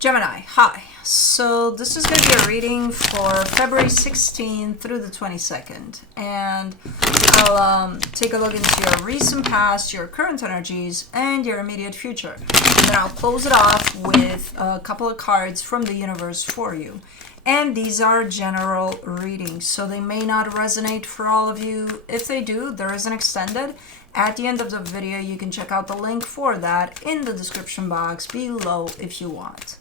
Gemini, hi. So this is going to be a reading for February 16th through the 22nd. And I'll take a look into your recent past, your current energies, and your immediate future. And then I'll close it off with a couple of cards from the universe for you. And these are general readings, so they may not resonate for all of you. If they do, there is an extended. At the end of the video, you can check out the link for that in the description box below if you want.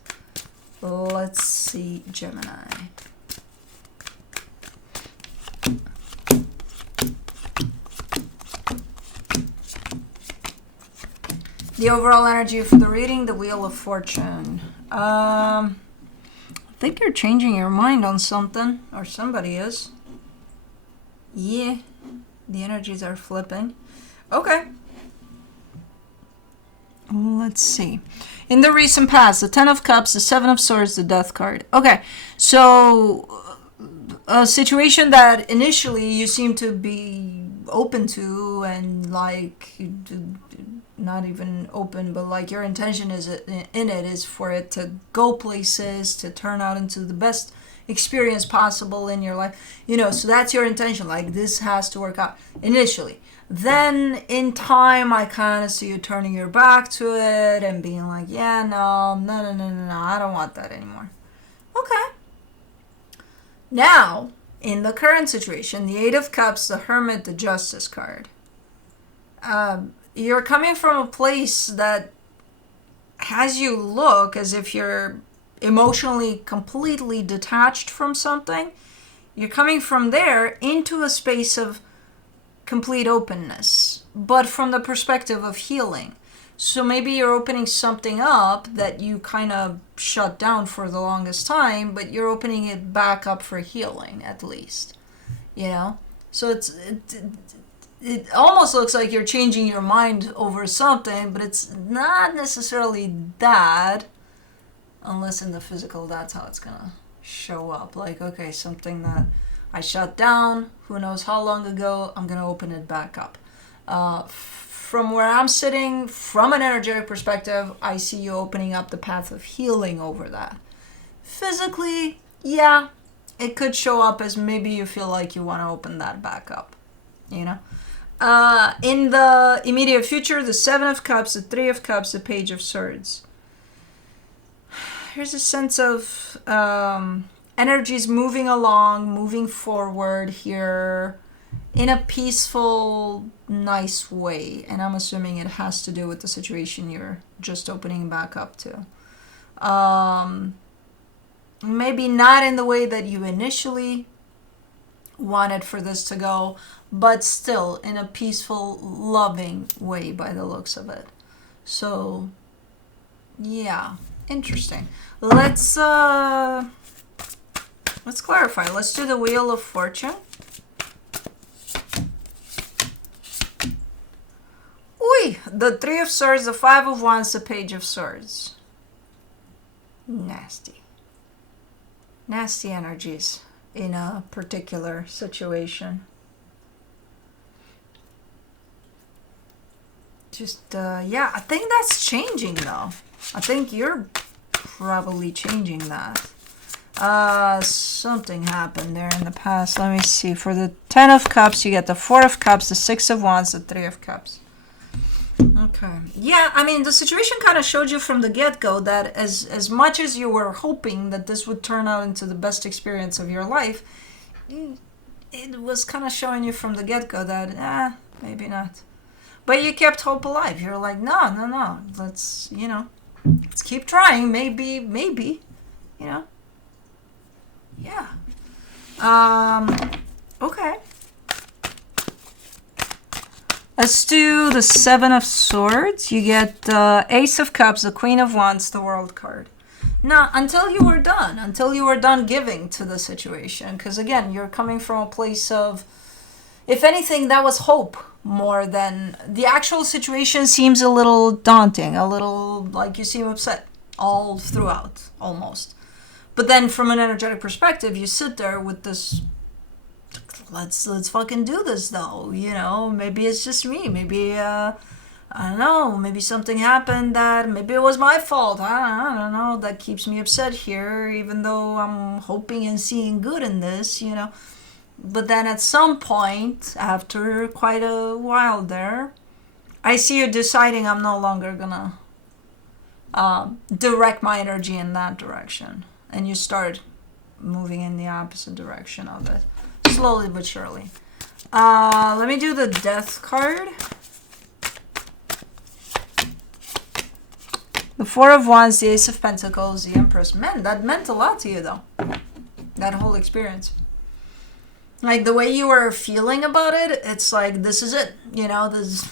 Let's see, Gemini. The overall energy for the reading, the Wheel of Fortune. I think you're changing your mind on something, or somebody is. Yeah, the energies are flipping. Okay. Let's see. In the recent past, the Ten of Cups, the Seven of Swords, the Death card. Okay, so a situation that initially you seem to be open to and like not even open, but like your intention is in it is for it to go places, to turn out into the best experience possible in your life. You know, so that's your intention. Like this has to work out initially. Then in time, I kind of see you turning your back to it and being like, yeah, no, I don't want that anymore. Okay. Now, in the current situation, the Eight of Cups, the Hermit, the Justice card. You're coming from a place that has you look as if you're emotionally completely detached from something. You're coming from there into a space of complete openness, but from the perspective of healing. So maybe you're opening something up that you kind of shut down for the longest time, but you're opening it back up for healing at least, you know? So it almost looks like you're changing your mind over something, but it's not necessarily that, unless in the physical that's how it's gonna show up. Like, okay, something that I shut down, who knows how long ago, I'm going to open it back up. From where I'm sitting, from an energetic perspective, I see you opening up the path of healing over that. Physically, yeah, it could show up as maybe you feel like you want to open that back up, you know? In the immediate future, the Seven of Cups, the Three of Cups, the Page of Swords. Here's a sense of energies moving along, moving forward here in a peaceful, nice way. And I'm assuming it has to do with the situation you're just opening back up to. Maybe not in the way that you initially wanted for this to go, but still in a peaceful, loving way by the looks of it. So, yeah, interesting. Let's clarify. Let's do the Wheel of Fortune. Oi! The Three of Swords, the Five of Wands, the Page of Swords. Nasty. Nasty energies in a particular situation. Just, yeah, I think that's changing though. I think you're probably changing that. Something happened there in the past. Let me see. For the Ten of Cups, you get the Four of Cups, the Six of Wands, the Three of Cups. Okay. Yeah, I mean, the situation kind of showed you from the get-go that as much as you were hoping that this would turn out into the best experience of your life, it was kind of showing you from the get-go that, maybe not. But you kept hope alive. You're like, no. Let's, let's keep trying. Maybe, you know. Yeah. Okay. Let's do the Seven of Swords. You get the Ace of Cups, the Queen of Wands, the World card. Now, until you were done giving to the situation, because again, you're coming from a place of, if anything, that was hope more than the actual situation seems a little daunting, a little like you seem upset all throughout, almost. But then from an energetic perspective, you sit there with this, let's fucking do this though, maybe it's just me, maybe I don't know, maybe something happened that maybe it was my fault. I don't know, that keeps me upset here, even though I'm hoping and seeing good in this, you know. But then at some point, after quite a while there, I see you deciding I'm no longer gonna direct my energy in that direction. And you start moving in the opposite direction of it, slowly but surely. Let me do the Death card. The Four of Wands, the Ace of Pentacles, the Empress. Man, that meant a lot to you, though. That whole experience. Like, the way you were feeling about it, it's like, this is it. You know, there's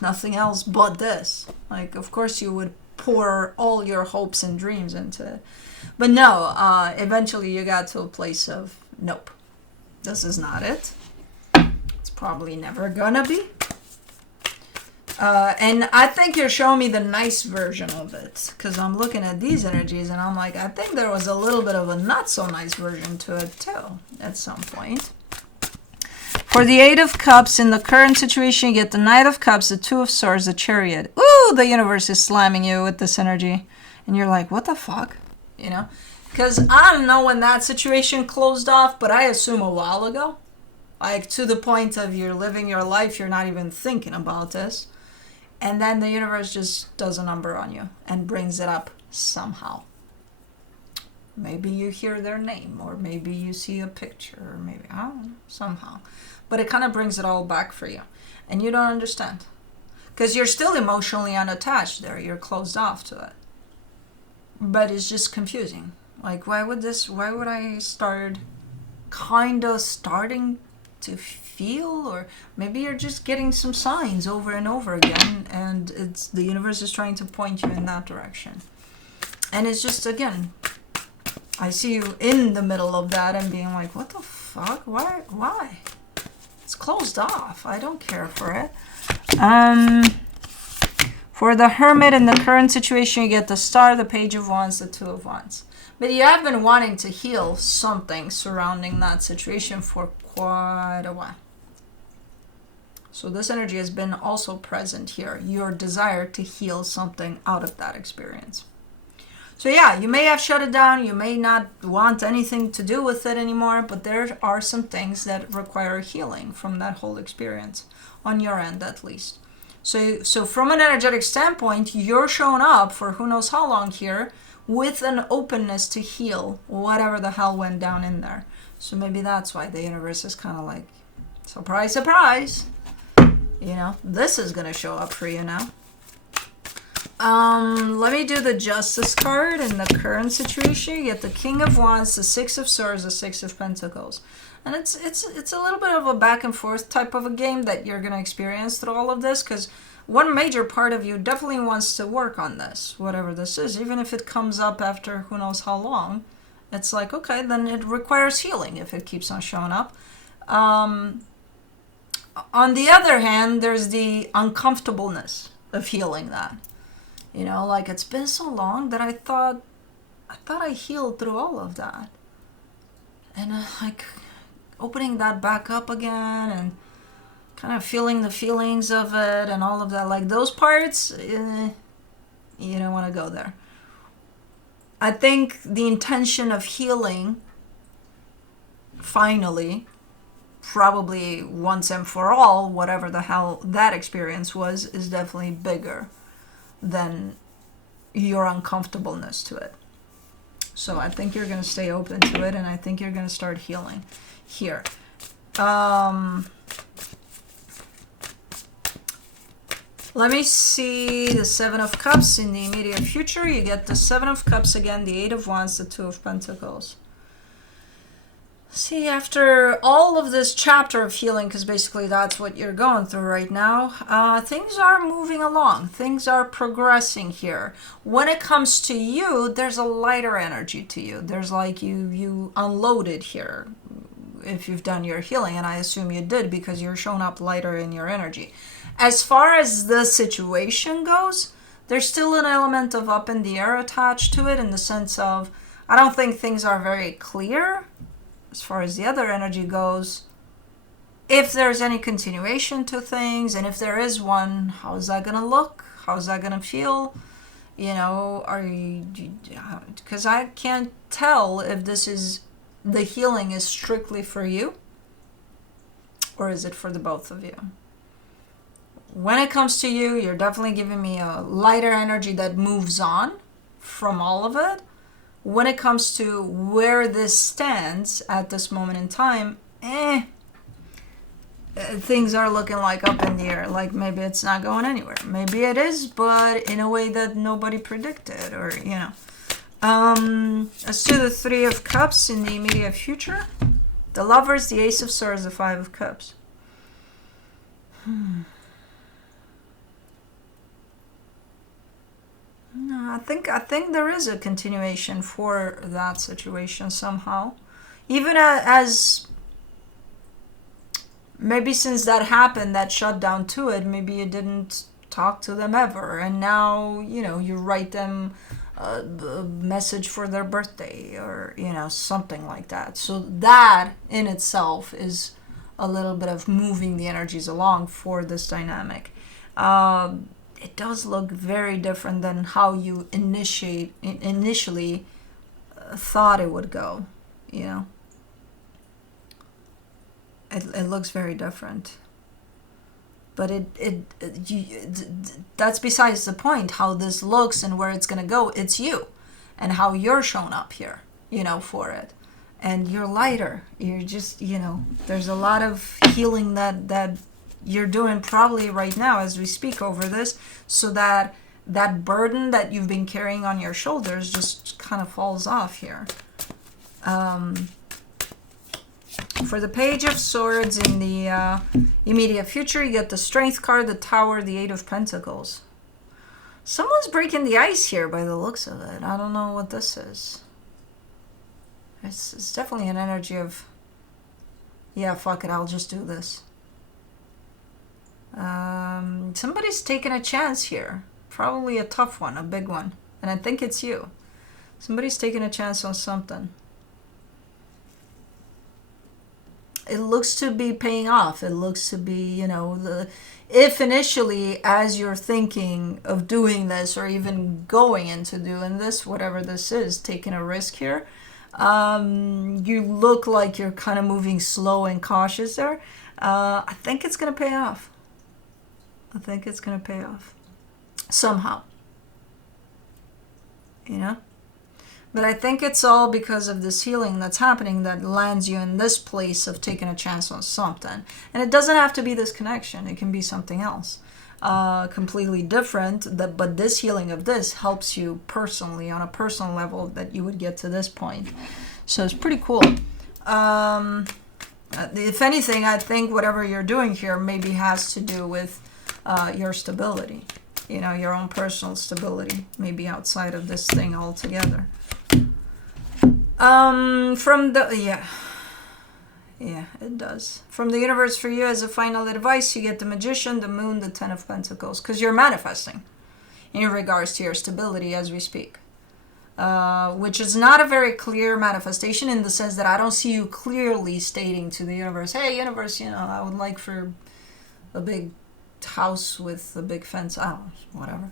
nothing else but this. Like, of course you would pour all your hopes and dreams into it. But no, eventually you got to a place of, nope, this is not it. It's probably never gonna be. And I think you're showing me the nice version of it, because I'm looking at these energies and I'm like, I think there was a little bit of a not so nice version to it too at some point. For the Eight of Cups, in the current situation, you get the Knight of Cups, the Two of Swords, the Chariot. Ooh, the universe is slamming you with this energy. And you're like, what the fuck? You know? Because I don't know when that situation closed off, but I assume a while ago. Like, to the point of you're living your life, you're not even thinking about this. And then the universe just does a number on you and brings it up somehow. Maybe you hear their name, or maybe you see a picture, or maybe, I don't know, somehow. But it kind of brings it all back for you. And you don't understand. Because you're still emotionally unattached there. You're closed off to it. But it's just confusing. Like, why would I start kind of starting to feel? Or maybe you're just getting some signs over and over again, and it's the universe is trying to point you in that direction. And it's just, again, I see you in the middle of that and being like, what the fuck? Why? It's closed off. I don't care for it. For the Hermit, in the current situation, you get the Star, the Page of Wands, the Two of Wands. But you have been wanting to heal something surrounding that situation for quite a while. So this energy has been also present here. Your desire to heal something out of that experience. So yeah, you may have shut it down. You may not want anything to do with it anymore, but there are some things that require healing from that whole experience, on your end at least. So from an energetic standpoint, you're showing up for who knows how long here with an openness to heal whatever the hell went down in there. So maybe that's why the universe is kind of like, surprise, surprise. You know, this is going to show up for you now. Let me do the Justice card. In the current situation, you get the King of Wands, the Six of Swords, the Six of Pentacles. And it's a little bit of a back and forth type of a game that you're going to experience through all of this, because one major part of you definitely wants to work on this, whatever this is, even if it comes up after who knows how long. It's like, okay, then it requires healing if it keeps on showing up. On the other hand, there's the uncomfortableness of healing that. You know, like, it's been so long that I thought I healed through all of that. And like opening that back up again and kind of feeling the feelings of it and all of that, like those parts, you don't want to go there. I think the intention of healing, finally, probably once and for all, whatever the hell that experience was, is definitely bigger than your uncomfortableness to it. So I think you're going to stay open to it, and I think you're going to start healing here. Let me see the Seven of Cups in the immediate future. You get the Seven of Cups again, the Eight of Wands, the Two of Pentacles. See, after all of this chapter of healing, because basically that's what you're going through right now, things are moving along. Things are progressing here. When it comes to you, there's a lighter energy to you. There's like you unloaded here if you've done your healing, and I assume you did because you're showing up lighter in your energy. As far as the situation goes, there's still an element of up in the air attached to it, in the sense of, I don't think things are very clear. As far as the other energy goes, if there's any continuation to things, and if there is one, how's that gonna look? How's that gonna feel? You know, are you, because I can't tell if this is, the healing is strictly for you, or is it for the both of you? When it comes to you, you're definitely giving me a lighter energy that moves on from all of it. When it comes to where this stands at this moment in time, things are looking like up in the air, like maybe it's not going anywhere. Maybe it is, but in a way that nobody predicted, or, you know. As to the Three of Cups in the immediate future, the Lovers, the Ace of Swords, the Five of Cups. No, I think there is a continuation for that situation somehow. Even as maybe since that happened, that shut down to it, maybe you didn't talk to them ever, and now, you know, you write them a message for their birthday, or, you know, something like that. So that in itself is a little bit of moving the energies along for this dynamic. It does look very different than how you initially thought it would go, you know. It looks very different, but that's besides the point. How this looks and where it's gonna go, it's you, and how you're shown up here, you know, for it. And you're lighter. You're just, you know, there's a lot of healing that you're doing probably right now as we speak over this, so that that burden that you've been carrying on your shoulders just kind of falls off here. For the Page of Swords in the immediate future, you get the Strength card, the Tower, the Eight of Pentacles. Someone's breaking the ice here by the looks of it. I don't know what this is. It's definitely an energy of, yeah, fuck it, I'll just do this. Somebody's taking a chance here. Probably a tough one, a big one. And I think it's you. Somebody's taking a chance on something. It looks to be paying off. It looks to be, you know, if initially as you're thinking of doing this, or even going into doing this, whatever this is, taking a risk here, you look like you're kind of moving slow and cautious there. I think it's going to pay off. I think it's going to pay off somehow, you know. But I think it's all because of this healing that's happening that lands you in this place of taking a chance on something. And it doesn't have to be this connection. It can be something else, completely different. But this healing of this helps you personally, on a personal level, that you would get to this point. So it's pretty cool. If anything, I think whatever you're doing here maybe has to do with your stability. You know, your own personal stability, maybe outside of this thing altogether. From the, yeah, it does. From the universe for you, as a final advice, you get the Magician, the Moon, the Ten of Pentacles, because you're manifesting in regards to your stability as we speak. Which is not a very clear manifestation, in the sense that I don't see you clearly stating to the universe, hey, universe, you know, I would like for a big house with a big fence, I don't know, whatever,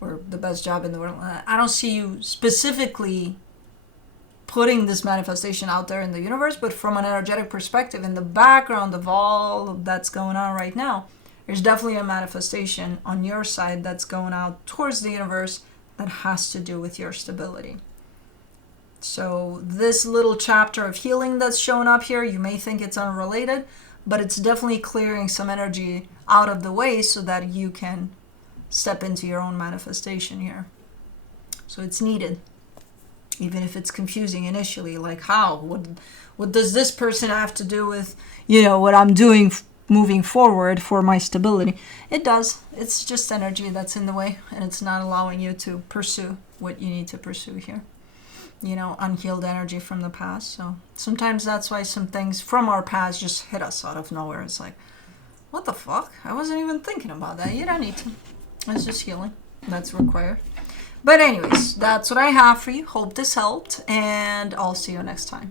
or the best job in the world. I don't see you specifically putting this manifestation out there in the universe, but from an energetic perspective, in the background of all that's going on right now, there's definitely a manifestation on your side that's going out towards the universe that has to do with your stability. So this little chapter of healing that's showing up here, you may think it's unrelated, but it's definitely clearing some energy out of the way so that you can step into your own manifestation here. So it's needed. Even if it's confusing initially, like how? What does this person have to do with, you know, what I'm doing moving forward for my stability? It does. It's just energy that's in the way, and it's not allowing you to pursue what you need to pursue here. You know, unhealed energy from the past. So sometimes that's why some things from our past just hit us out of nowhere. It's like, what the fuck? I wasn't even thinking about that. You don't need to. It's just healing. That's required. But anyways, that's what I have for you. Hope this helped, and I'll see you next time.